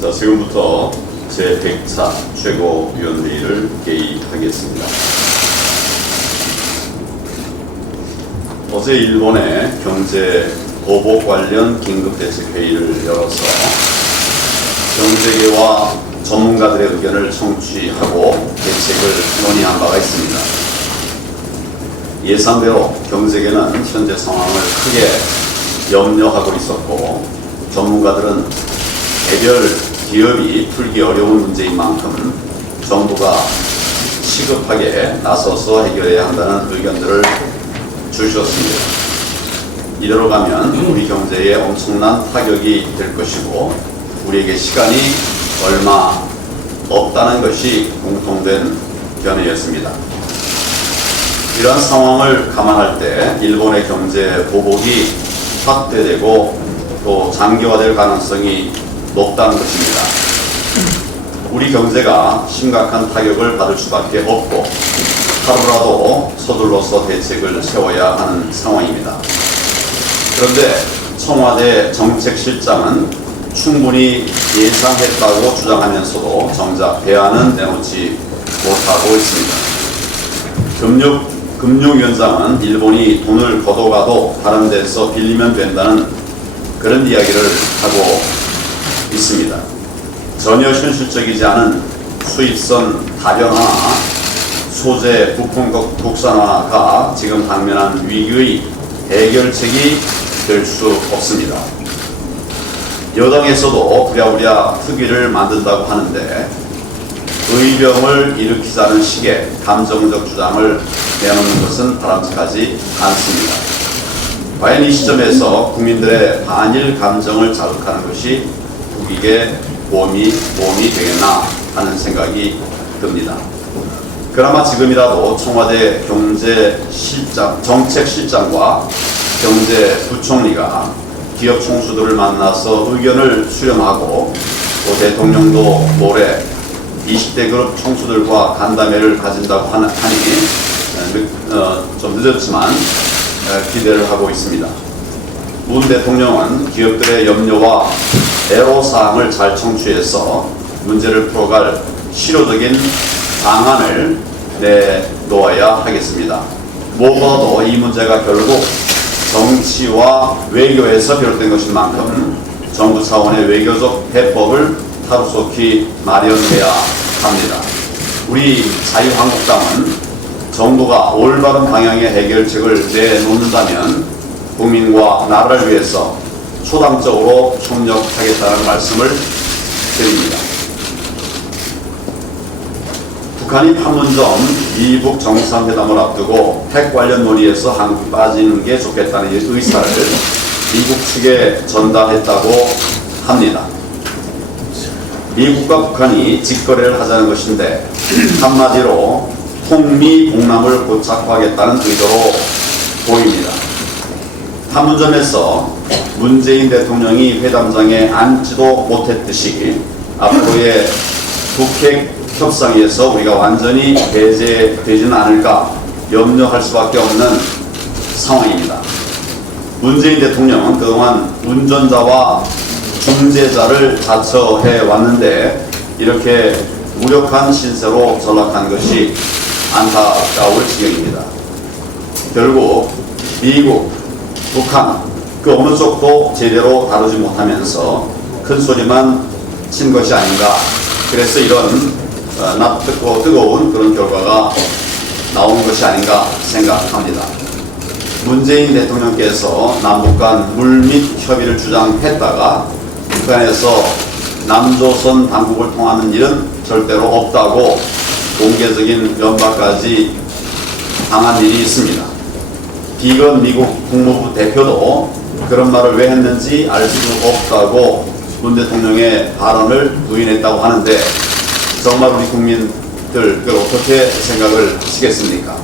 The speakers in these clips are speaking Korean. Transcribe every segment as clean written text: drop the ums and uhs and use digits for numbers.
자, 지금부터 제100차 최고위원회의를 개의하겠습니다. 어제 일본의 경제 보복 관련 긴급대책회의를 열어서 경제계와 전문가들의 의견을 청취하고 대책을 논의한 바가 있습니다. 예상대로 경제계는 현재 상황을 크게 염려하고 있었고, 전문가들은 개별 기업이 풀기 어려운 문제인 만큼 정부가 시급하게 나서서 해결해야 한다는 의견들을 주셨습니다. 이대로 가면 우리 경제에 엄청난 타격이 될 것이고, 우리에게 시간이 얼마 없다는 것이 공통된 견해였습니다. 이러한 상황을 감안할 때 일본의 경제 보복이 확대되고 또 장기화될 가능성이 높다는 것입니다. 우리 경제가 심각한 타격을 받을 수밖에 없고 하루라도 서둘러서 대책을 세워야 하는 상황입니다. 그런데 청와대 정책실장은 충분히 예상했다고 주장하면서도 정작 대안은 내놓지 못하고 있습니다. 금융위원장은 일본이 돈을 걷어가도 다른 데서 빌리면 된다는 그런 이야기를 하고 있습니다. 전혀 현실적이지 않은 수입선 다변화나 소재 부품 국산화가 지금 당면한 위기의 해결책이 될 수 없습니다. 여당에서도 부랴부랴 특위를 만든다고 하는데 의병을 일으키자는 식의 감정적 주장을 내놓는 것은 바람직하지 않습니다. 과연 이 시점에서 국민들의 반일 감정을 자극하는 것이 국익에 도움이 되겠나 하는 생각이 듭니다. 그나마 지금이라도 청와대 정책실장과 경제부총리가 기업 총수들을 만나서 의견을 수렴하고 또 대통령도 모레 20대 그룹 총수들과 간담회를 가진다고 하니 좀 늦었지만 기대를 하고 있습니다. 문 대통령은 기업들의 염려와 애로사항을 잘 청취해서 문제를 풀어갈 실효적인 방안을 내놓아야 하겠습니다. 무엇보다도 이 문제가 결국 정치와 외교에서 비롯된 것인 만큼 정부 차원의 외교적 해법을 하루속히 마련해야 합니다. 우리 자유한국당은 정부가 올바른 방향의 해결책을 내놓는다면 국민과 나라를 위해서 초당적으로 협력하겠다는 말씀을 드립니다. 북한이 판문점 미북 정상회담을 앞두고 핵 관련 논의에서 한국이 빠지는 게 좋겠다는 의사를 미국 측에 전달했다고 합니다. 미국과 북한이 직거래를 하자는 것인데 한마디로 통미봉남을 고착화하겠다는 의도로 보입니다. 판문점에서 문재인 대통령이 회담장에 앉지도 못했듯이 앞으로의 북핵 협상에서 우리가 완전히 배제되지는 않을까 염려할 수밖에 없는 상황입니다. 문재인 대통령은 그동안 운전자와 중재자를 자처해 왔는데 이렇게 무력한 신세로 전락한 것이 안타까울 지경입니다. 결국 미국, 북한 그 어느 쪽도 제대로 다루지 못하면서 큰 소리만 친 것이 아닌가. 그래서 이런 납득고 뜨거운 그런 결과가 나온 것이 아닌가 생각합니다. 문재인 대통령께서 남북 간 물밑 협의를 주장했다가 북한에서 남조선 당국을 통하는 일은 절대로 없다고 공개적인 연박까지 당한 일이 있습니다. 비건 미국 국무부 대표도 그런 말을 왜 했는지 알 수 없다고 문 대통령의 발언을 부인했다고 하는데 정말 우리 국민들 그걸 어떻게 생각을 하시겠습니까?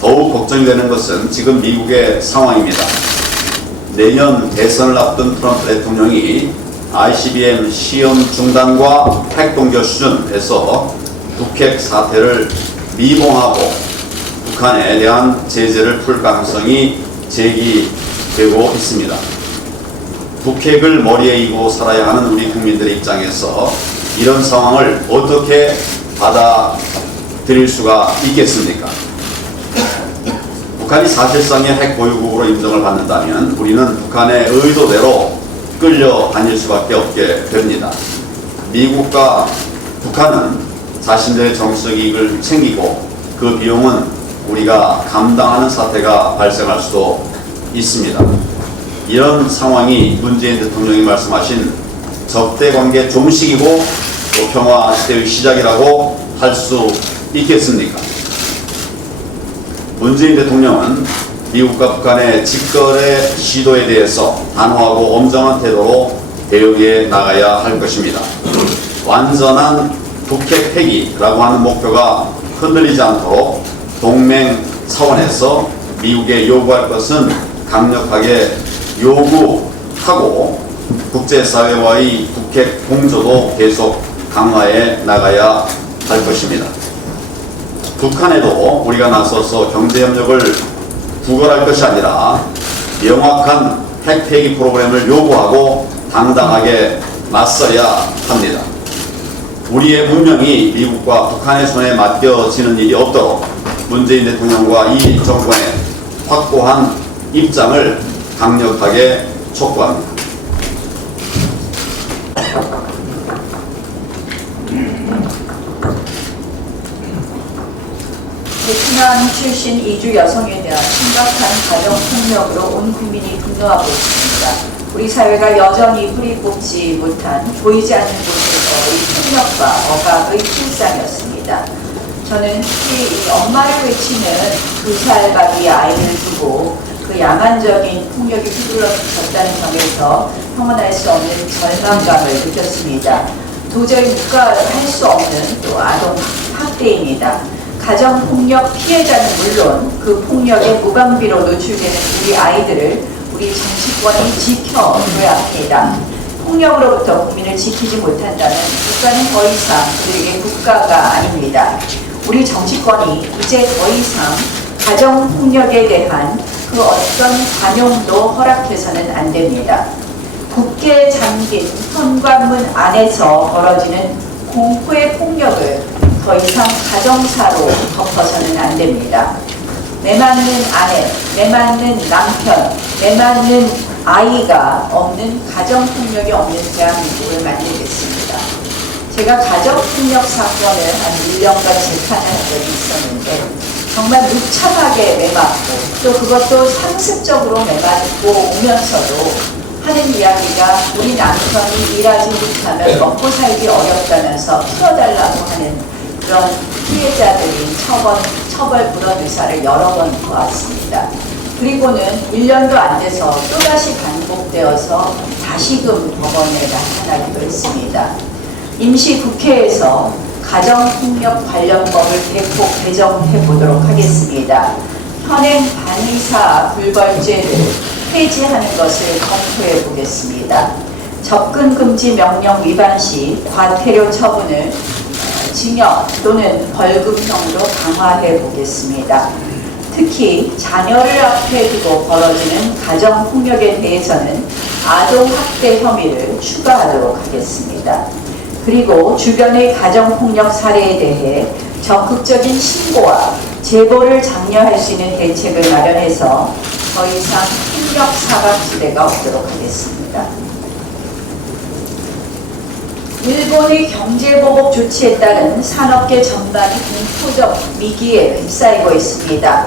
더욱 걱정이 되는 것은 지금 미국의 상황입니다. 내년 대선을 앞둔 트럼프 대통령이 ICBM 시험 중단과 핵 동결 수준에서 북핵 사태를 미봉하고 북한에 대한 제재를 풀 가능성이 제기되고 있습니다. 북핵을 머리에 이고 살아야 하는 우리 국민들의 입장에서 이런 상황을 어떻게 받아들일 수가 있겠습니까? 북한이 사실상의 핵 보유국으로 인정을 받는다면 우리는 북한의 의도대로 끌려다닐 수밖에 없게 됩니다. 미국과 북한은 자신들의 정치적 이익을 챙기고 그 비용은 우리가 감당하는 사태가 발생할 수도 있습니다. 이런 상황이 문재인 대통령이 말씀하신 적대관계 종식이고 또 평화시대의 시작이라고 할 수 있겠습니까? 문재인 대통령은 미국과 북한의 직거래 시도에 대해서 단호하고 엄정한 태도로 대응해 나가야 할 것입니다. 완전한 북핵 폐기라고 하는 목표가 흔들리지 않도록 동맹 차원에서 미국에 요구할 것은 강력하게 요구하고 국제사회와의 북핵 공조도 계속 강화해 나가야 할 것입니다. 북한에도 우리가 나서서 경제협력을 구걸할 것이 아니라 명확한 핵 폐기 프로그램을 요구하고 당당하게 맞서야 합니다. 우리의 운명이 미국과 북한의 손에 맡겨지는 일이 없도록 문재인 대통령과 이 정권의 확고한 입장을 강력하게 촉구합니다. 베트남 출신 이주 여성에 대한 심각한 가정폭력으로 온 국민이 분노하고 있습니다. 우리 사회가 여전히 뿌리 뽑지 못한 보이지 않는 곳에서의 폭력과 억압의 실상이었습니다. 저는 특히 이 엄마를 외치는 2살 바위 아이를 두고 그 야만적인 폭력이 휘둘러 졌다는 점에서 평온할 수 없는 절망감을 느꼈습니다. 도저히 묵과할 수 없는 또 아동 학대입니다. 가정폭력 피해자는 물론 그 폭력에 무방비로 노출되는 우리 아이들을 우리 정치권이 지켜줘야 합니다. 폭력으로부터 국민을 지키지 못한다면 국가는 더 이상 그들에게 국가가 아닙니다. 우리 정치권이 이제 더 이상 가정폭력에 대한 그 어떤 관용도 허락해서는 안 됩니다. 굳게 잠긴 현관문 안에서 벌어지는 공포의 폭력을 더 이상 가정사로 덮어서는 안 됩니다. 내 맞는 아내, 내 맞는 남편, 내 맞는 아이가 없는 가정폭력이 없는 대한민국을 만들겠습니다. 제가 가정폭력 사건을 한 1년간 재판을 한 적이 있었는데 정말 무참하게 매맞고 또 그것도 상습적으로 매맞고 오면서도 하는 이야기가 우리 남편이 일하지 못하면 먹고 살기 어렵다면서 풀어달라고 하는 그런 피해자들이 처벌 불허 의사를 여러 번 보았습니다. 그리고는 1년도 안 돼서 또다시 반복되어서 다시금 법원에 나타나기도 했습니다. 임시국회에서 가정폭력 관련법을 대폭 개정해 보도록 하겠습니다. 현행 반의사 불벌죄를 폐지하는 것을 검토해 보겠습니다. 접근금지 명령 위반 시 과태료 처분을 징역 또는 벌금형으로 강화해 보겠습니다. 특히 자녀를 앞에 두고 벌어지는 가정폭력에 대해서는 아동학대 혐의를 추가하도록 하겠습니다. 그리고 주변의 가정폭력 사례에 대해 적극적인 신고와 제보를 장려할 수 있는 대책을 마련해서 더 이상 폭력 사각지대가 없도록 하겠습니다. 일본의 경제보복 조치에 따른 산업계 전반이 공포적 위기에 휩싸이고 있습니다.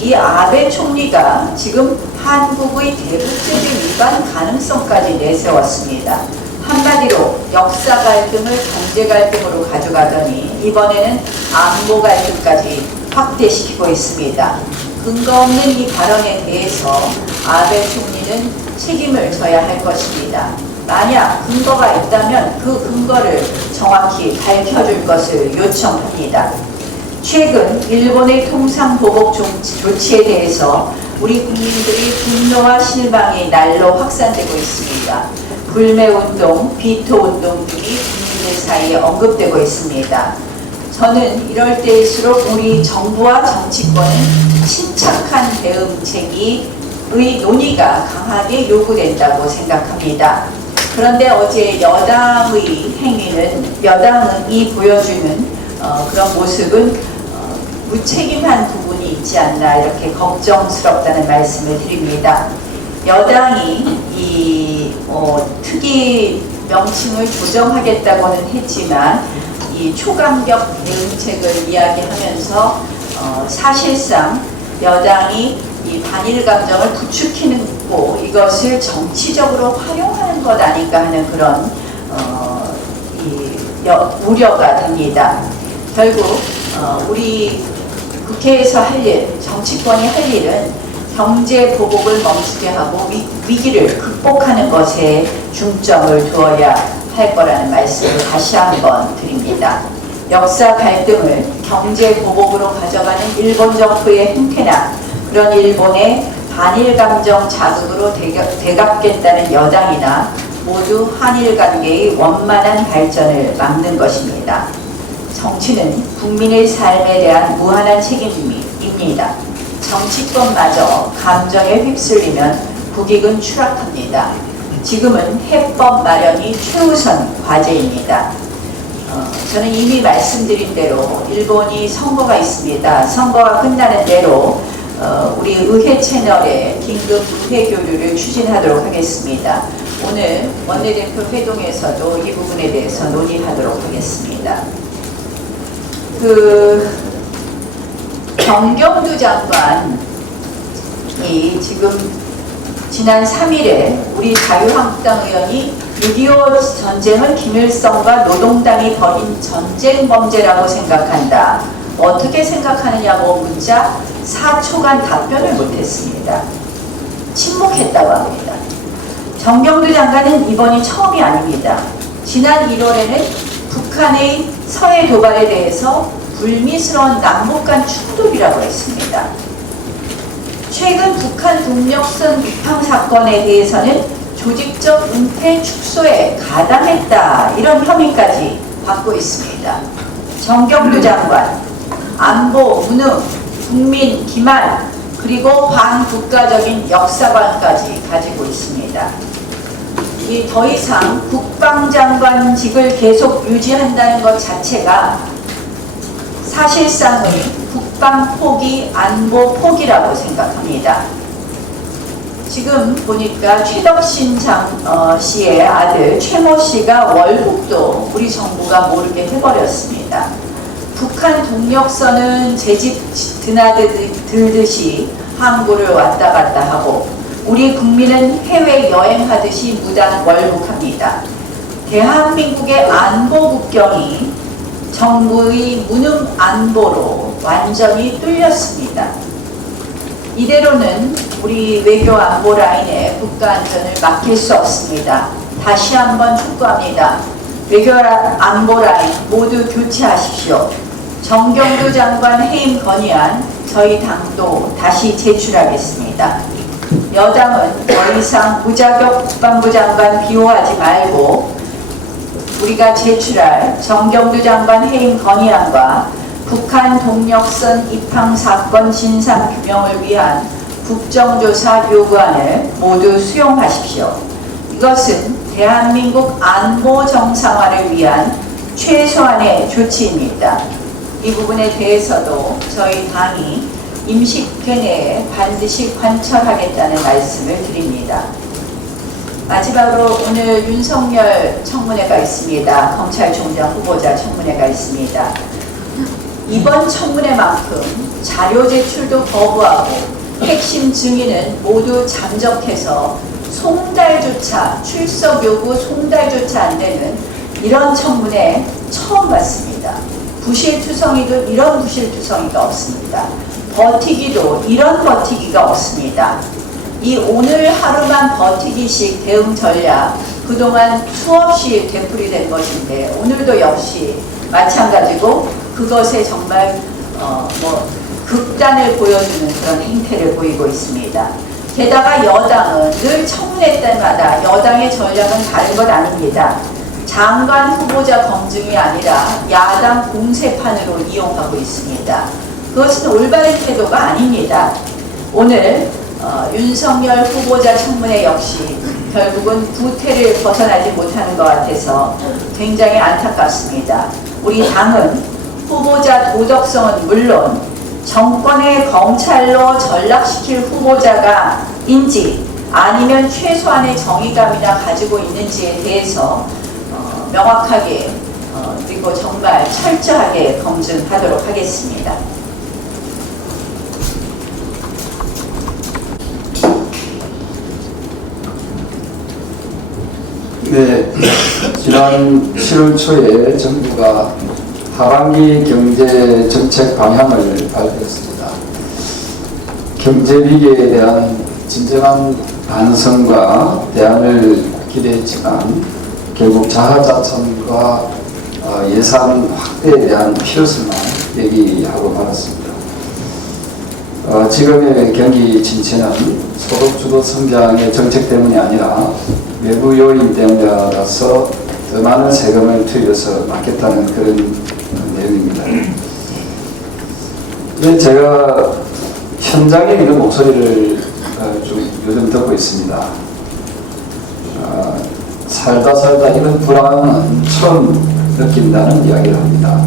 이 아베 총리가 지금 한국의 대북제재 위반 가능성까지 내세웠습니다. 한마디로 역사 갈등을 경제 갈등으로 가져가더니 이번에는 안보 갈등까지 확대시키고 있습니다. 근거 없는 이 발언에 대해서 아베 총리는 책임을 져야 할 것입니다. 만약 근거가 있다면 그 근거를 정확히 밝혀줄 것을 요청합니다. 최근 일본의 통상보복 조치에 대해서 우리 국민들이 분노와 실망이 날로 확산되고 있습니다. 불매운동, 비토운동 등이 국민들 사이에 언급되고 있습니다. 저는 이럴 때일수록 우리 정부와 정치권은 침착한 대응책의 논의가 강하게 요구된다고 생각합니다. 그런데 어제 여당의 행위는, 여당이 보여주는 그런 모습은 무책임한 부분이 있지 않나 이렇게 걱정스럽다는 말씀을 드립니다. 여당이 이 특이 명칭을 조정하겠다고는 했지만 이 초강력 대응책을 이야기하면서 사실상 여당이 이 반일 감정을 부추기는 거 이것을 정치적으로 활용하는 것 아닐까 하는 그런 우려가 됩니다. 결국 우리 국회에서 할 일, 정치권이 할 일은 경제 보복을 멈추게 하고 위기를 극복하는 것에 중점을 두어야 할 거라는 말씀을 다시 한번 드립니다. 역사 갈등을 경제 보복으로 가져가는 일본 정부의 행태나 그런 일본의 반일 감정 자극으로 되갚겠다는 여당이나 모두 한일 관계의 원만한 발전을 막는 것입니다. 정치는 국민의 삶에 대한 무한한 책임입니다. 정치권마저 감정에 휩쓸리면 국익은 추락합니다. 지금은 해법 마련이 최우선 과제입니다. 저는 이미 말씀드린 대로 일본이 선거가 있습니다. 선거가 끝나는 대로 우리 의회 채널에 긴급 의회 교류를 추진하도록 하겠습니다. 오늘 원내대표 회동에서도 이 부분에 대해서 논의하도록 하겠습니다. 정경두 장관이 지금 지난 3일에 우리 자유한국당 의원이 6.25 전쟁은 김일성과 노동당이 벌인 전쟁 범죄라고 생각한다. 어떻게 생각하느냐고 묻자 4초간 답변을 못했습니다. 침묵했다고 합니다. 정경두 장관은 이번이 처음이 아닙니다. 지난 1월에는 북한의 서해 도발에 대해서 불미스러운 남북간 충돌이라고 했습니다. 최근 북한 동력선 비판 사건에 대해서는 조직적 은폐 축소에 가담했다 이런 혐의까지 받고 있습니다. 정경두 장관, 안보, 문흥, 국민, 기만, 그리고 반국가적인 역사관까지 가지고 있습니다. 더 이상 국방장관직을 계속 유지한다는 것 자체가 사실상의 국방 포기, 안보 포기라고 생각합니다. 지금 보니까 최덕신 씨의 아들 최모 씨가 월북도 우리 정부가 모르게 해버렸습니다. 북한 동력선은 제 집 드나들듯이 항구를 왔다 갔다 하고 우리 국민은 해외 여행하듯이 무단 월북합니다. 대한민국의 안보 국경이 정부의 무능 안보로 완전히 뚫렸습니다. 이대로는 우리 외교 안보 라인의 국가 안전을 맡길 수 없습니다. 다시 한번 촉구합니다. 외교 안보 라인 모두 교체하십시오. 정경두 장관 해임 건의안 저희 당도 다시 제출하겠습니다. 여당은 더 이상 무자격 국방부 장관 비호하지 말고 우리가 제출할 정경두 장관 해임 건의안과 북한 동력선 입항 사건 진상 규명을 위한 국정조사 요구안을 모두 수용하십시오. 이것은 대한민국 안보 정상화를 위한 최소한의 조치입니다. 이 부분에 대해서도 저희 당이 임시국회 내에 반드시 관철하겠다는 말씀을 드립니다. 마지막으로 오늘 윤석열 청문회가 있습니다. 검찰총장 후보자 청문회가 있습니다. 이번 청문회만큼 자료 제출도 거부하고 핵심 증인은 모두 잠적해서 송달조차 출석 요구 송달조차 안 되는 이런 청문회 처음 봤습니다. 부실투성이도 이런 부실투성이가 없습니다. 버티기도 이런 버티기가 없습니다. 이 오늘 하루만 버티기식 대응 전략 그동안 수없이 되풀이된 것인데 오늘도 역시 마찬가지고 그것에 정말 극단을 보여주는 그런 행태를 보이고 있습니다. 게다가 여당은 늘 청문회 때마다 여당의 전략은 다른 것 아닙니다. 장관 후보자 검증이 아니라 야당 공세판으로 이용하고 있습니다. 그것은 올바른 태도가 아닙니다. 오늘 윤석열 후보자 청문회 역시 결국은 구태를 벗어나지 못하는 것 같아서 굉장히 안타깝습니다. 우리 당은 후보자 도덕성은 물론 정권의 검찰로 전락시킬 후보자가 인지 아니면 최소한의 정의감이나 가지고 있는지에 대해서 명확하게 그리고 정말 철저하게 검증하도록 하겠습니다. 네, 지난 7월 초에 정부가 하반기 경제 정책 방향을 발표했습니다. 경제 위기에 대한 진정한 반성과 대안을 기대했지만 결국 자화자찬과 예산 확대에 대한 필요성만 얘기하고 말았습니다. 지금의 경기 침체는 소득주도 성장의 정책 때문이 아니라 외부 요인 때문이라서 더 많은 세금을 투입해서 막겠다는 그런 내용입니다. 제가 현장에 있는 목소리를 좀 요즘 듣고 있습니다. 살다 이런 불안은 처음 느낀다는 이야기를 합니다.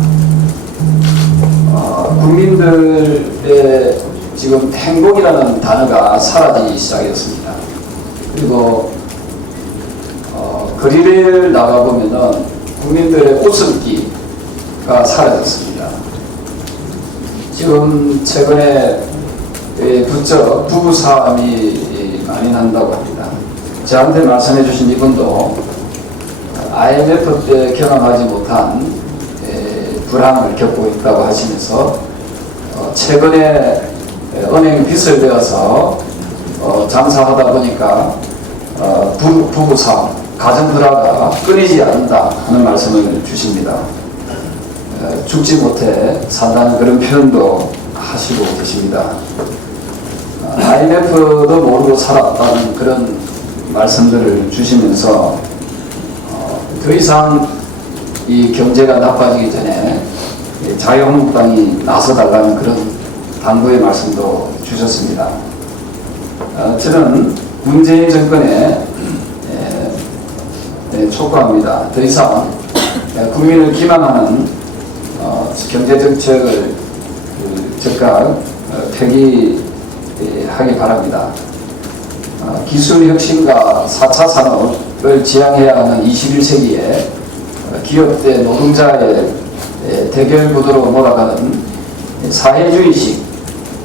국민들의 지금 행복이라는 단어가 사라지기 시작했습니다. 그리고 거리를 나가보면은 국민들의 웃음기가 사라졌습니다. 지금 최근에 부부싸움이 많이 난다고 합니다. 저한테 말씀해 주신 이분도 IMF 때 경험하지 못한 불황을 겪고 있다고 하시면서 최근에 은행 빚을 내어서 장사하다 보니까 부부싸움, 가정 불화가 끊이지 않는다 하는 말씀을 주십니다. 죽지 못해 산다는 그런 표현도 하시고 계십니다. IMF도 모르고 살았다는 그런 말씀들을 주시면서 더 이상 이 경제가 나빠지기 전에 자유한국당이 나서달라는 그런 당부의 말씀도 주셨습니다. 저는 문재인 정권에 촉구합니다. 더 이상 국민을 기망하는 경제정책을 즉각 폐기하기 바랍니다. 기술혁신과 4차 산업을 지향해야 하는 21세기에 기업대 노동자의 대결 구도로 몰아가는 사회주의식,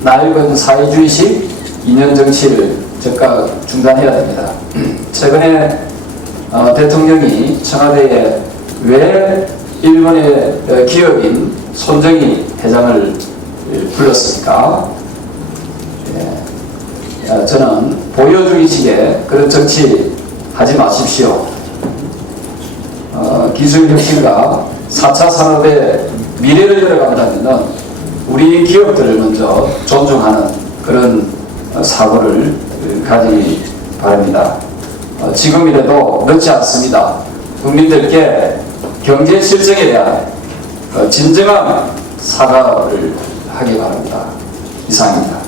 낡은 사회주의식 이념 정치를 즉각 중단해야 됩니다. 최근에 대통령이 청와대에 왜 일본의 기업인 손정희 회장을 불렀습니까? 저는 보여주기식의 그런 정치 하지 마십시오. 기술혁신과 4차 산업의 미래를 열어간다면 우리 기업들을 먼저 존중하는 그런 사고를 가지기 바랍니다. 지금이라도 늦지 않습니다. 국민들께 경제 실정에 대한 진정한 사과를 하기 바랍니다. 이상입니다.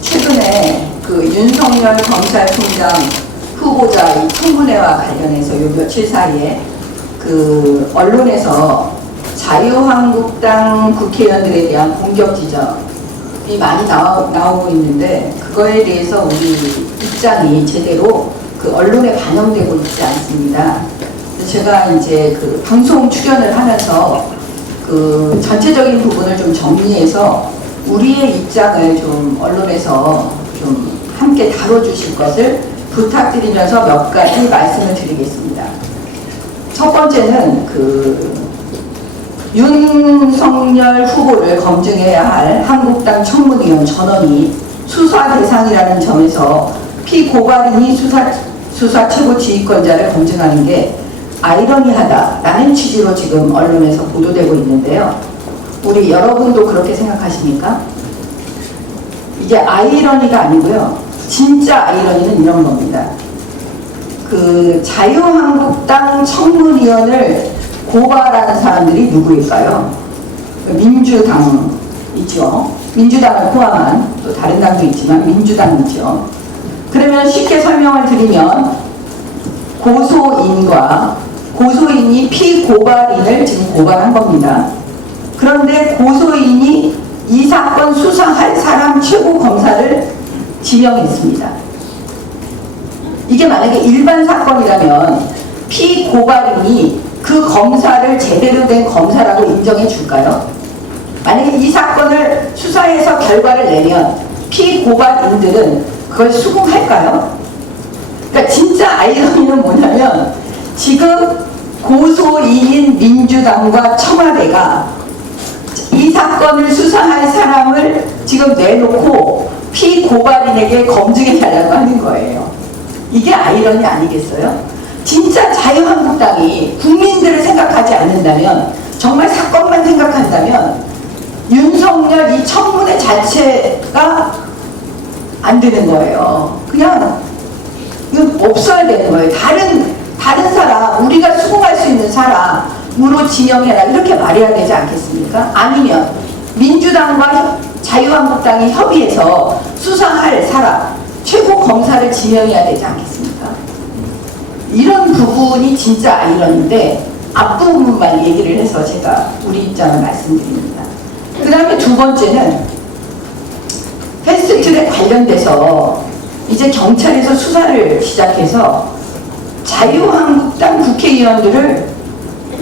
최근에 그 윤석열 검찰총장 후보자 이 청문회와 관련해서 요 며칠 사이에 그 언론에서 자유한국당 국회의원들에 대한 공격 지적이 많이 나오고 있는데 그거에 대해서 우리 입장이 제대로 그 언론에 반영되고 있지 않습니다. 제가 이제 그 방송 출연을 하면서 그 전체적인 부분을 좀 정리해서 우리의 입장을 좀 언론에서 좀 함께 다뤄주실 것을 부탁드리면서 몇 가지 말씀을 드리겠습니다. 첫 번째는 그 윤석열 후보를 검증해야 할 한국당 청문위원 전원이 수사 대상이라는 점에서 피고발인이 수사 최고 지휘권자를 검증하는 게 아이러니하다라는 취지로 지금 언론에서 보도되고 있는데요. 우리 여러분도 그렇게 생각하십니까? 이게 아이러니가 아니고요. 진짜 아이러니는 이런 겁니다. 그 자유한국당 청문위원을 고발하는 사람들이 누구일까요? 민주당이죠. 민주당을 포함한 또 다른 당도 있지만 민주당이죠. 그러면 쉽게 설명을 드리면 고소인이 피고발인을 지금 고발한 겁니다. 그런데 고소인이 이 사건 수사할 사람 최고 검사를 지명했습니다. 이게 만약에 일반 사건이라면 피고발인이 그 검사를 제대로 된 검사라고 인정해 줄까요? 만약에 이 사건을 수사해서 결과를 내면 피고발인들은 그걸 수긍할까요? 그러니까 진짜 아이러니는 뭐냐면 지금 고소인인 민주당과 청와대가 이 사건을 수사할 사람을 지금 내놓고 피고발인에게 검증해 달라고 하는 거예요. 이게 아이러니 아니겠어요? 진짜 자유한국당이 국민들을 생각하지 않는다면, 정말 사건만 생각한다면 윤석열 이 청문회 자체가 안 되는 거예요. 그냥 이건 없어야 되는 거예요. 다른 사람, 우리가 수긍할 수 있는 사람으로 지명해라, 이렇게 말해야 되지 않겠습니까? 아니면 민주당과 자유한국당이 협의해서 수사할 사람, 최고 검사를 지명해야 되지 않겠습니까? 이런 부분이 진짜 아이러니인데 앞부분만 얘기를 해서 제가 우리 입장을 말씀드립니다. 그 다음에 두 번째는 패스트트랙 관련돼서 이제 경찰에서 수사를 시작해서 자유한국당 국회의원들을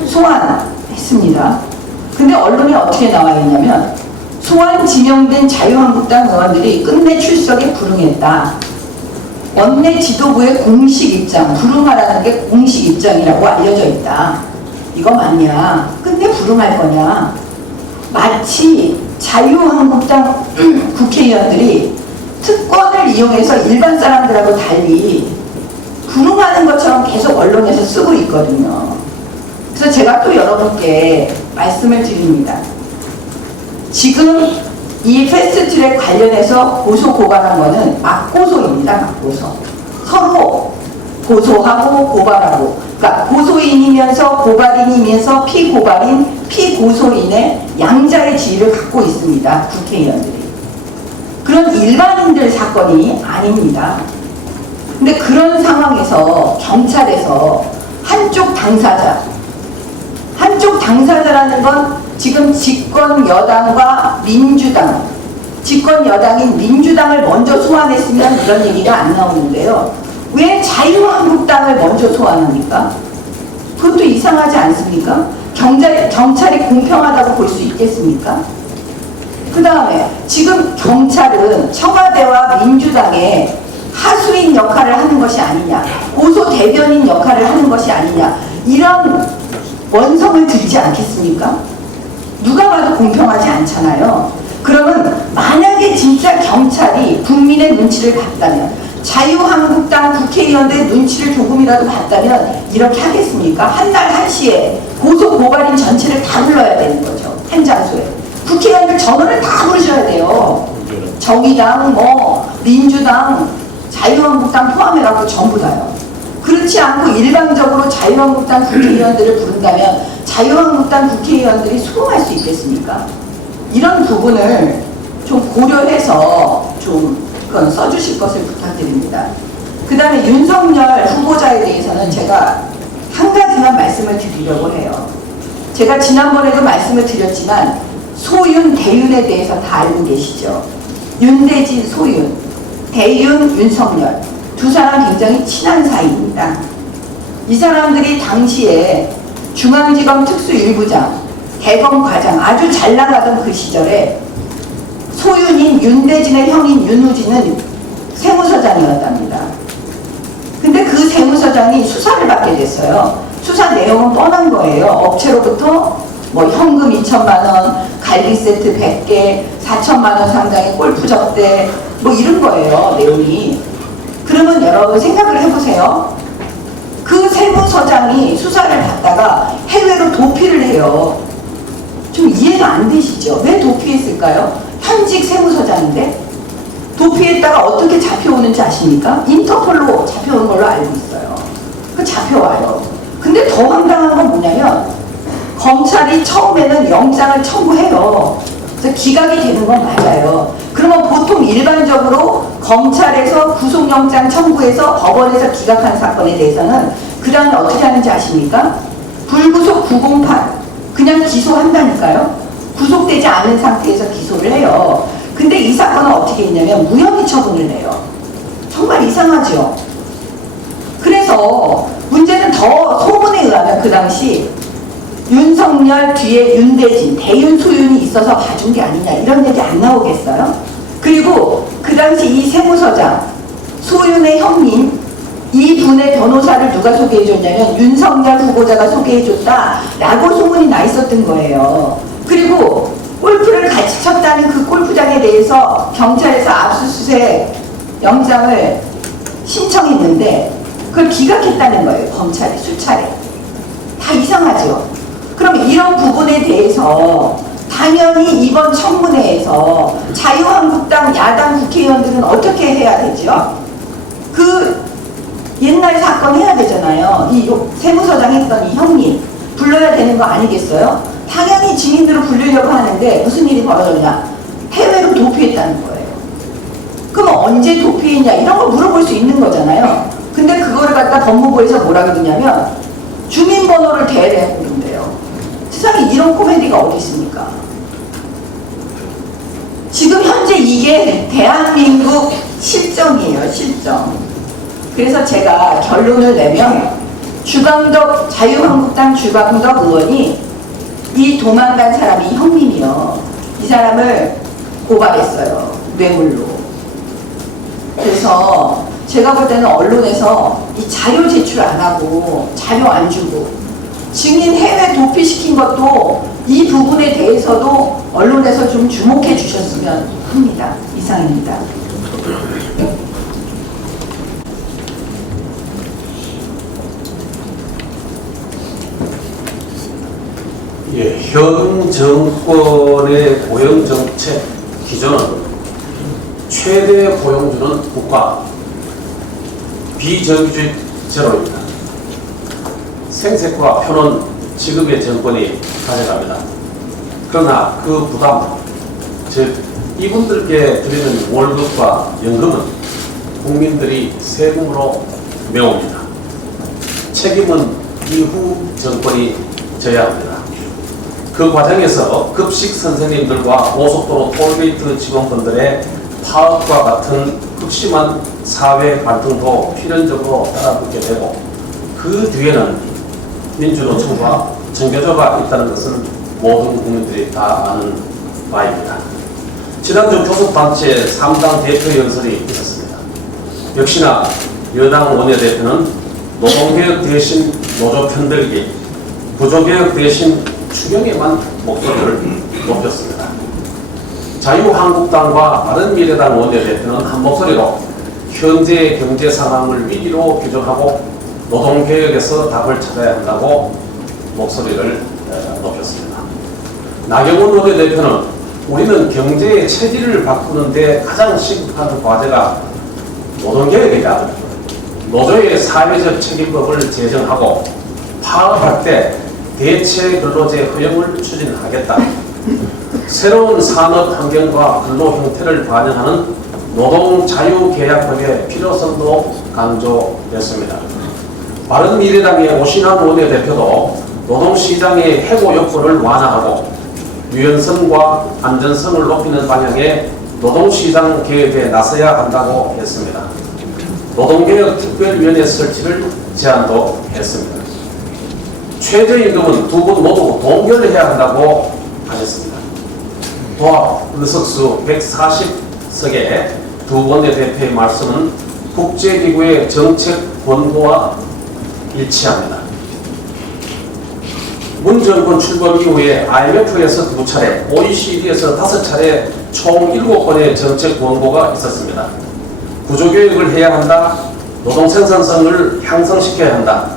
소환했습니다. 근데 언론에 어떻게 나와 있냐면 소환 지명된 자유한국당 의원들이 끝내 출석에 불응했다. 원내 지도부의 공식 입장, 불응하라는 게 공식 입장이라고 알려져 있다. 이거 맞냐? 끝내 불응할 거냐? 마치 자유한국당 국회의원들이 특권을 이용해서 일반 사람들하고 달리 불응하는 것처럼 계속 언론에서 쓰고 있거든요. 그래서 제가 또 여러분께 말씀을 드립니다. 지금 이 패스트트랙 관련해서 고소 고발한 거는 막고소입니다. 막고소. 서로 고소하고 고발하고, 그러니까 고소인이면서 고발인이면서 피고발인, 피고소인의 양자의 지위를 갖고 있습니다. 국회의원들이. 그런 일반인들 사건이 아닙니다. 근데 그런 상황에서 경찰에서 한쪽 당사자라는 건 지금 집권 여당과 민주당, 집권 여당인 민주당을 먼저 소환했으면 이런 얘기가 안 나오는데요. 왜 자유한국당을 먼저 소환합니까? 그것도 이상하지 않습니까? 경찰이 공평하다고 볼 수 있겠습니까? 그 다음에 지금 경찰은 청와대와 민주당의 하수인 역할을 하는 것이 아니냐, 고소 대변인 역할을 하는 것이 아니냐, 이런 원성을 들지 않겠습니까? 누가 봐도 공평하지 않잖아요. 그러면 만약에 진짜 경찰이 국민의 눈치를 봤다면, 자유한국당 국회의원들의 눈치를 조금이라도 봤다면 이렇게 하겠습니까? 한 날 1시에 고소 고발인 전체를 다 불러야 되는 거죠. 한 장소에. 국회의원들 전원을 다 부르셔야 돼요. 정의당, 민주당, 자유한국당 포함해갖고 전부 다요. 그렇지 않고 일방적으로 자유한국당 국회의원들을 부른다면 자유한국당 국회의원들이 수긍할 수 있겠습니까? 이런 부분을 좀 고려해서 좀 그건 써주실 것을 부탁드립니다. 그 다음에 윤석열 후보자에 대해서는 제가 한 가지만 말씀을 드리려고 해요. 제가 지난번에도 말씀을 드렸지만 소윤, 대윤에 대해서 다 알고 계시죠? 윤대진, 소윤, 대윤, 윤석열 두 사람 굉장히 친한 사이입니다. 이 사람들이 당시에 중앙지검 특수일부장, 대검과장 아주 잘 나가던 그 시절에 소윤인 윤대진의 형인 윤우진은 세무서장이었답니다. 근데 그 세무서장이 수사를 받게 됐어요. 수사 내용은 뻔한 거예요. 업체로부터 뭐 현금 2천만 원, 갈비 세트 100개, 4천만 원 상당의 골프 접대 뭐 이런 거예요, 내용이. 그러면 여러분 생각을 해보세요. 그 세무서장이 수사를 받다가 해외로 도피를 해요. 좀 이해가 안 되시죠? 왜 도피했을까요? 현직 세무서장인데 도피했다가 어떻게 잡혀오는지 아십니까? 인터폴로 잡혀온 걸로 알고 있어요. 그 잡혀와요. 근데 더 황당한 건 뭐냐면 검찰이 처음에는 영장을 청구해요. 그래서 기각이 되는 건 맞아요. 그러면 보통 일반적으로 검찰에서 구속영장 청구해서 법원에서 기각한 사건에 대해서는 그 다음에 어떻게 하는지 아십니까? 불구속 908 그냥 기소한다니까요. 구속되지 않은 상태에서 기소를 해요. 근데 이 사건은 어떻게 했냐면 무혐의 처분을 내요. 정말 이상하죠. 그래서 문제는 더 소문에 의하면 그 당시 윤석열 뒤에 윤대진, 대윤 소윤이 있어서 봐준 게 아니냐 이런 얘기 안 나오겠어요? 그리고 그 당시 이 세무서장 소윤의 형님 이 분의 변호사를 누가 소개해줬냐면 윤석열 후보자가 소개해줬다라고 소문이 나 있었던 거예요. 그리고 골프를 같이 쳤다는 그 골프장에 대해서 경찰에서 압수수색 영장을 신청했는데 그걸 기각했다는 거예요. 검찰이 수차례. 다 이상하죠. 그럼 이런 부분에 대해서 당연히 이번 청문회에서 자유한국당 야당 국회의원들은 어떻게 해야 되죠? 그 옛날 사건 해야 되잖아요. 이 세무서장 했던 이 형님 불러야 되는 거 아니겠어요? 당연히 증인들을 부르려고 하는데 무슨 일이 벌어졌냐? 해외로 도피했다는 거예요. 그럼 언제 도피했냐? 이런 거 물어볼 수 있는 거잖아요. 근데 그거를 갖다 법무부에서 뭐라 그러냐면 주민번호를 대래 그런대요. 세상에 이런 코미디가 어디 있습니까? 지금 현재 이게 대한민국 실정이에요. 실정. 그래서 제가 결론을 내면 주광덕 자유한국당 주광덕 의원이 이 도망간 사람이 형님이요. 이 사람을 고발했어요. 뇌물로. 그래서 제가 볼 때는 언론에서 이 자료 제출 안 하고 자료 안 주고 증인 해외 도피시킨 것도 이 부분에 대해서도 언론에서 좀 주목해 주셨으면 합니다. 이상입니다. 예, 현 정권의 고용정책 기조는 최대 고용주는 국가, 비정규직 제로입니다. 생색과 표는 지금의 정권이 가져갑니다. 그러나 그 부담, 즉 이분들께 드리는 월급과 연금은 국민들이 세금으로 메웁니다. 책임은 이후 정권이 져야 합니다. 그 과정에서 급식 선생님들과 고속도로 톨게이트 직원분들의 파업과 같은 극심한 사회 갈등도 필연적으로 따라붙게 되고 그 뒤에는 민주노총과 정교조가 있다는 것은 모든 국민들이 다 아는 바입니다. 지난주 교섭단체 3당 대표 연설이 있었습니다. 역시나 여당 원내대표는 노동개혁 대신 노조 편들기, 구조개혁 대신 추경에만 목소리를 높였습니다. 자유한국당과 바른미래당 원내대표는 한 목소리로 현재의 경제 상황을 위기로 규정하고 노동개혁에서 답을 찾아야 한다고 목소리를 높였습니다. 나경원 원내대표는 우리는 경제의 체질을 바꾸는데 가장 시급한 과제가 노동개혁이다. 노조의 사회적 책임법을 제정하고 파업할 때 대체 근로제 허용을 추진하겠다. 새로운 산업 환경과 근로 형태를 반영하는 노동자유계약법의 필요성도 강조했습니다. 바른미래당의 오신환 원내대표도 노동시장의 해고 요건을 완화하고 유연성과 안전성을 높이는 방향의 노동시장 개혁에 나서야 한다고 했습니다. 노동개혁 특별위원회 설치를 제안도 했습니다. 최저임금은 두 분 모두 동결해야 한다고 하셨습니다. 도합 의석수 140석의 두 원내대표의 말씀은 국제기구의 정책 권고와 일치합니다. 문 정권 출범 이후에 IMF에서 2차례, OECD에서 5차례 총 7건의 정책 권고가 있었습니다. 구조개혁을 해야 한다, 노동 생산성을 향상시켜야 한다.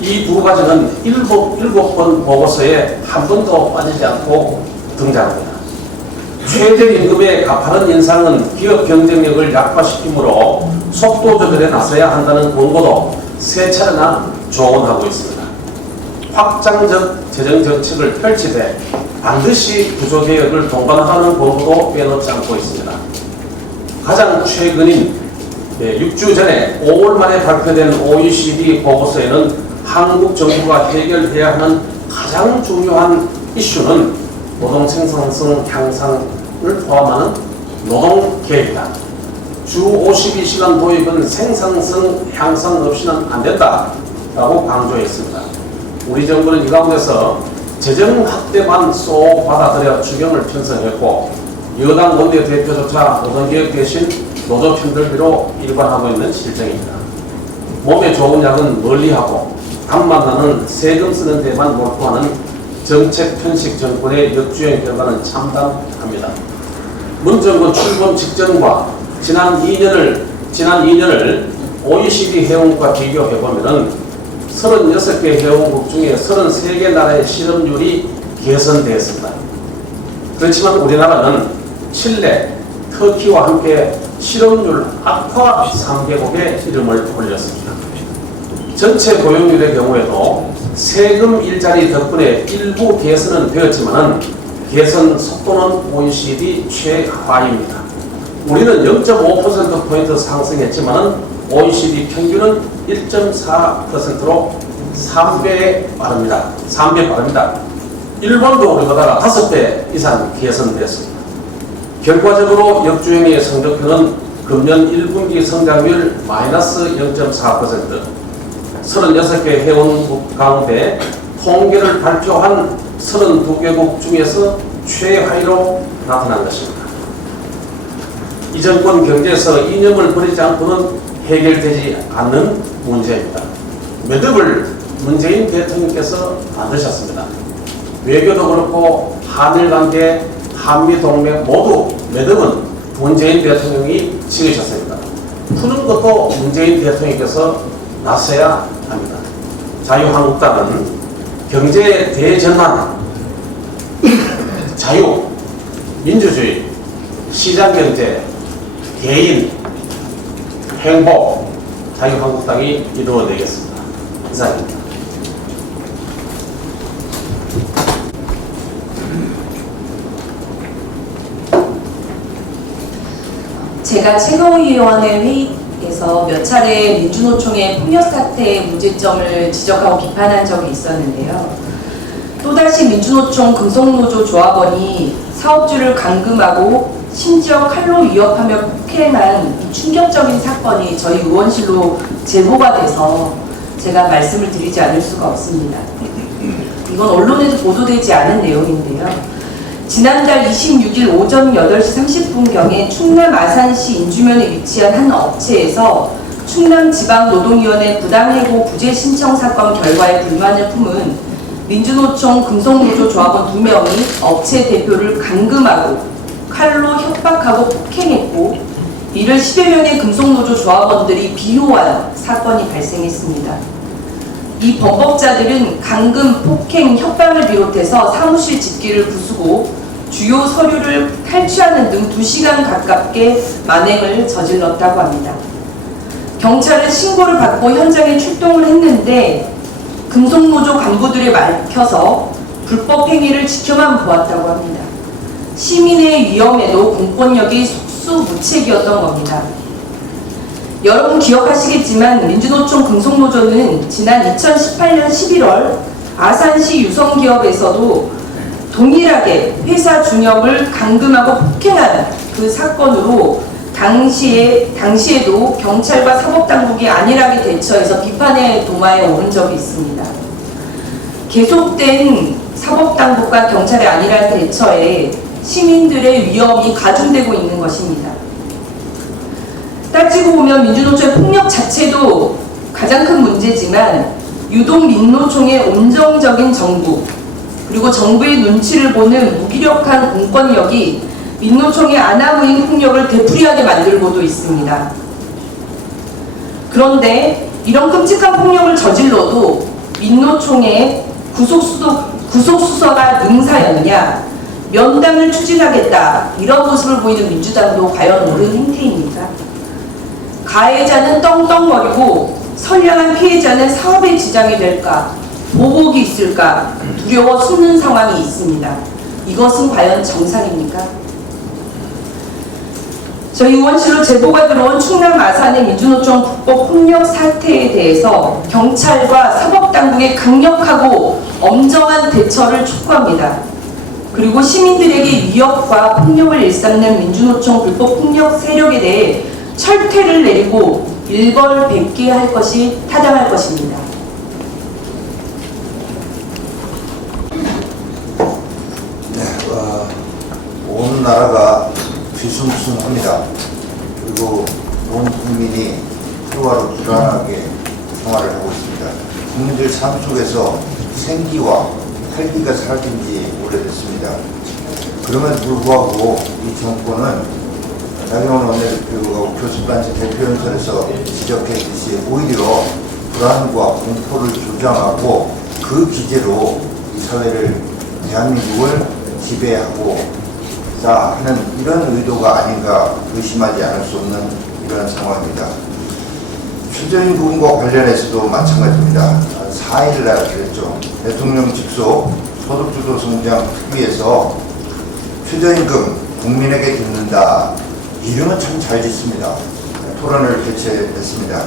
이 두 가지는 7번 보고서에 한 번도 빠지지 않고 등장합니다. 최저임금의 가파른 인상은 기업 경쟁력을 약화시키므로 속도 조절에 나서야 한다는 권고도 3차례나 조언하고 있습니다. 확장적 재정정책을 펼치되 반드시 구조개혁을 동반하는 권고도 빼놓지 않고 있습니다. 가장 최근인 6주 전에 5월 말에 발표된 OECD 보고서에는 한국 정부가 해결해야 하는 가장 중요한 이슈는 노동 생산성 향상을 포함하는 노동계획이다. 주 52시간 도입은 생산성 향상 없이는 안 된다라고 강조했습니다. 우리 정부는 이 가운데서 재정 확대만 쏙 받아들여 추경을 편성했고 여당 원내대표조차 노동개혁 대신 노조 편들기로 일관하고 있는 실정입니다. 몸에 좋은 약은 멀리하고 답만 나는 세금 쓰는 데만 몰두하는 정책 편식 정권의 역주행 결과는 참담합니다. 문 정권 출범 직전과 지난 2년을 OECD 회원국과 비교해보면 36개 회원국 중에 33개 나라의 실업률이 개선되었습니다. 그렇지만 우리나라는 칠레, 터키와 함께 실업률 악화 3개국에 이름을 올렸습니다. 전체 고용률의 경우에도 세금 일자리 덕분에 일부 개선은 되었지만 개선 속도는 OECD 최하입니다. 우리는 0.5%포인트 상승했지만 OECD 평균은 1.4%로 3배 빠릅니다. 일본도 우리보다 5배 이상 개선되었습니다. 결과적으로 역주행의 성적표는 금년 1분기 성장률 마이너스 0.4%, 36개 회원국 가운데 통계를 발표한 32개국 중에서 최하위로 나타난 것입니다. 이 정권 경제에서 이념을 버리지 않고는 해결되지 않는 문제입니다. 매듭을 문재인 대통령께서 만드셨습니다. 외교도 그렇고 한일관계, 한미동맹 모두 매듭은 문재인 대통령이 지으셨습니다. 푸는 것도 문재인 대통령께서 나서야 합니다. 자유한국당은 경제 대전환, 자유, 민주주의, 시장경제, 개인, 행복, 자유한국당이 이루어내겠습니다. 이상입니다. 제가 최고위원회 회의에서 몇 차례 민주노총의 폭력 사태의 문제점을 지적하고 비판한 적이 있었는데요. 또다시 민주노총 금속노조 조합원이 사업주를 감금하고 심지어 칼로 위협하며 폭행한 이 충격적인 사건이 저희 의원실로 제보가 돼서 제가 말씀을 드리지 않을 수가 없습니다. 이건 언론에도 보도되지 않은 내용인데요. 지난달 26일 오전 8시 30분경에 충남 아산시 인주면에 위치한 한 업체에서 충남지방노동위원회 부당해고 부재 신청 사건 결과에 불만을 품은 민주노총 금속노조 조합원 2명이 업체 대표를 감금하고 칼로 협박하고 폭행했고 이를 10여 명의 금속노조 조합원들이 비호한 사건이 발생했습니다. 이 범법자들은 감금, 폭행, 협박을 비롯해서 사무실 집기를 부수고 주요 서류를 탈취하는 등 2시간 가깝게 만행을 저질렀다고 합니다. 경찰은 신고를 받고 현장에 출동을 했는데 금속노조 간부들에 막혀서 불법 행위를 지켜만 보았다고 합니다. 시민의 위험에도 공권력이 속수무책이었던 겁니다. 여러분 기억하시겠지만 민주노총 금속노조는 지난 2018년 11월 아산시 유성기업에서도 동일하게 회사 중역을 감금하고 폭행한 그 사건으로 당시에도 경찰과 사법당국이 안일하게 대처해서 비판의 도마에 오른 적이 있습니다. 계속된 사법당국과 경찰의 안일한 대처에 시민들의 위험이 가중되고 있는 것입니다. 따지고 보면 민주노총의 폭력 자체도 가장 큰 문제지만 유독 민노총의 온정적인 정부, 그리고 정부의 눈치를 보는 무기력한 공권력이 민노총의 아나무인 폭력을 되풀이하게 만들고도 있습니다. 그런데 이런 끔찍한 폭력을 저질러도 민노총의 구속수사가 능사였냐, 면담을 추진하겠다, 이런 모습을 보이는 민주당도 과연 옳은 행태입니까? 가해자는 떵떵거리고 선량한 피해자는 사업에 지장이 될까, 보복이 있을까 두려워 숨는 상황이 있습니다. 이것은 과연 정상입니까? 저희 의원실로 제보가 들어온 충남 아산의 민주노총 불법 폭력 사태에 대해서 경찰과 사법당국의 강력하고 엄정한 대처를 촉구합니다. 그리고 시민들에게 위협과 폭력을 일삼는 민주노총 불법 폭력 세력에 대해 철퇴를 내리고 일벌백계 할 것이 타당할 것입니다. 온 나라가 뒤숭숭합니다. 그리고 온 국민이 평화로 불안하게 생활을 하고 있습니다. 국민들 삶 속에서 생기와 활기가 사라진 지 오래됐습니다. 그럼에도 불구하고 이 정권은 나경원 원내대표가 교섭단체 대표연설에서 지적했듯이 오히려 불안과 공포를 조장하고 그 기제로 이 사회를, 대한민국을 지배하고 하는 이런 의도가 아닌가 의심하지 않을 수 없는 이런 상황입니다. 최저임금과 관련해서도 마찬가지입니다. 4일날 그랬죠. 대통령 직속 소득주도 성장 특위에서 최저임금 국민에게 듣는다. 이름은 참 잘 짓습니다. 토론을 개최했습니다.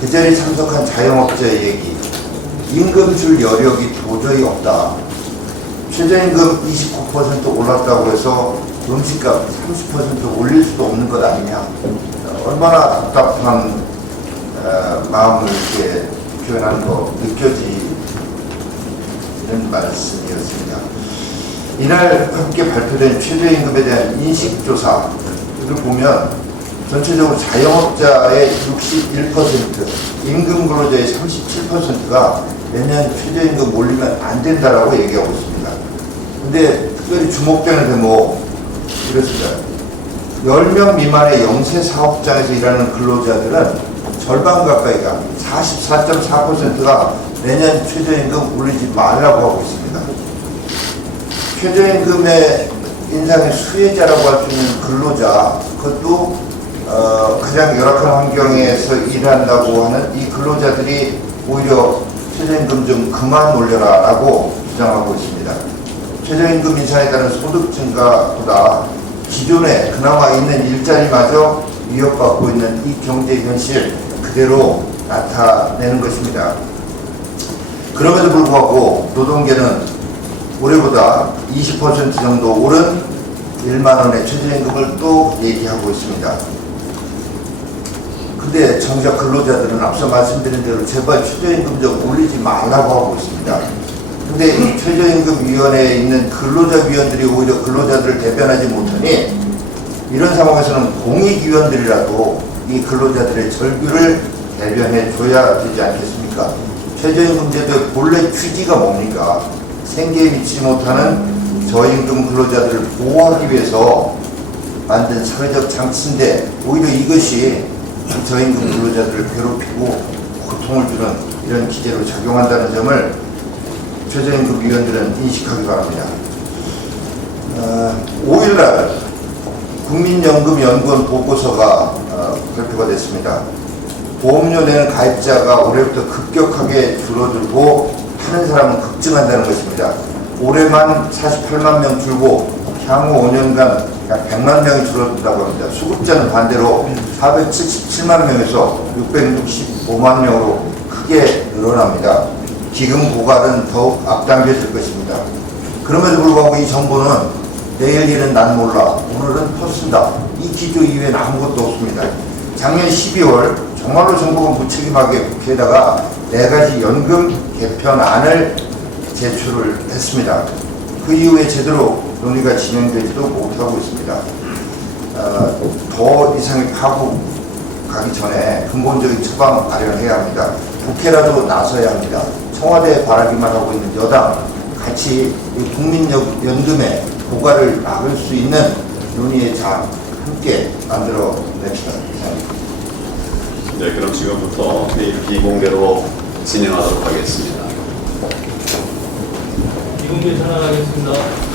그 자리에 참석한 자영업자의 얘기. 임금 줄 여력이 도저히 없다. 최저임금 29% 올랐다고 해서 음식값 30% 올릴 수도 없는 것 아니냐. 얼마나 답답한 마음을 이렇게 표현하는 거 느껴지는 말씀이었습니다. 이날 함께 발표된 최저임금에 대한 인식조사를 보면 전체적으로 자영업자의 61%, 임금 근로자의 37%가 내년 최저임금 올리면 안 된다라고 얘기하고 있습니다. 근데 특별히 주목되는 대목 이렇습니다. 10명 미만의 영세 사업장에서 일하는 근로자들은 절반 가까이가 44.4%가 내년 최저임금 올리지 말라고 하고 있습니다. 최저임금의 인상의 수혜자라고 할 수 있는 근로자, 그것도 가장 열악한 환경에서 일한다고 하는 이 근로자들이 오히려 최저임금 좀 그만 올려라 라고 주장하고 있습니다. 최저임금 인상에 따른 소득 증가보다 기존에 그나마 있는 일자리마저 위협받고 있는 이 경제 현실 그대로 나타내는 것입니다. 그럼에도 불구하고 노동계는 올해보다 20% 정도 오른 1만원의 최저임금을 또 얘기하고 있습니다. 근데 정작 근로자들은 앞서 말씀드린 대로 제발 최저임금 좀 올리지 말라고 하고 있습니다. 근데 이 최저임금위원회에 있는 근로자위원들이 오히려 근로자들을 대변하지 못하니 이런 상황에서는 공익위원들이라도 이 근로자들의 절규를 대변해 줘야 되지 않겠습니까? 최저임금 제도의 본래 취지가 뭡니까? 생계에 미치지 못하는 저임금 근로자들을 보호하기 위해서 만든 사회적 장치인데 오히려 이것이 저임금 근로자들을 괴롭히고 고통을 주는 이런 기제로 작용한다는 점을 최저임금 위원들은 인식하기 바랍니다. 5일날 국민연금연구원 보고서가 발표가 됐습니다. 보험료 내는 가입자가 올해부터 급격하게 줄어들고 하는 사람은 급증한다는 것입니다. 올해만 48만 명 줄고 향후 5년간 약 100만 명이 줄어든다고 합니다. 수급자는 반대로 477만 명에서 665만 명으로 크게 늘어납니다. 기금 고갈은 더욱 앞당겨질 것입니다. 그럼에도 불구하고 이 정부는 내일 일은 난 몰라, 오늘은 퍼쓴다. 이 기조 이외에는 아무것도 없습니다. 작년 12월 정말로 정부가 무책임하게 국회에다가 4가지 연금 개편안을 제출을 했습니다. 그 이후에 제대로 논의가 진행되지도 못하고 있습니다. 더 이상의 파국 가기 전에 근본적인 처방 마련해야 합니다. 국회라도 나서야 합니다. 청와대에 바라기만 하고 있는 여당 같이 이 국민연금의 고갈을 막을 수 있는 논의의 장 함께 만들어 냅시다. 네, 그럼 지금부터 회의 비공개로 진행하도록 하겠습니다. 비공개 전환하겠습니다.